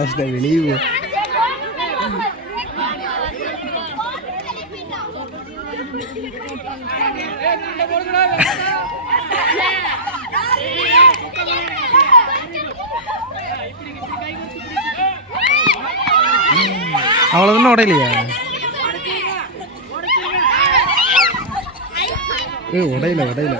கடைசிட்ட வெளியே அவ்வளோதானே உடையலையா? உடையில உடையில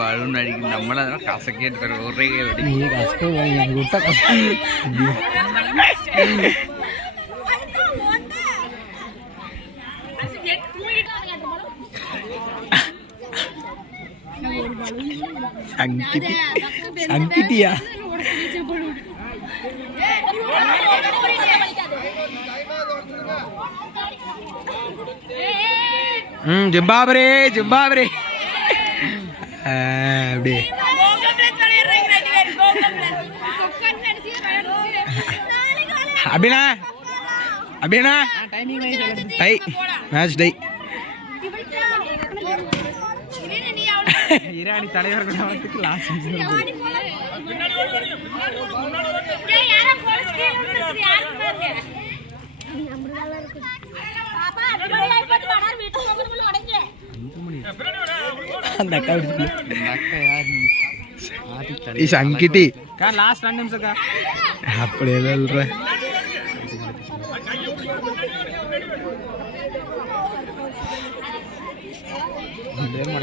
balon அடிக்கு நம்மள காசை கேட்டு தர ஒரே நீ கஷ்டம் எனக்கு விட்டா கஷ்டம் சங்கிட்டியா ஜிம்பாப்ரே ஜிம்பாப்ரே அப்படி Abina Abina tie match tie Irani தலைவர் கிராமத்துக்கு லாஸ்ட் அந்த அக்கா சங்கிட்டி லாஸ்ட் 2 நிமிஷம் அப்படி சொல்ற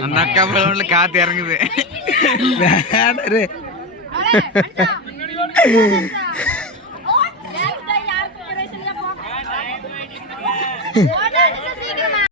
அந்த அக்கா பலூன்ல காத்து இறங்குது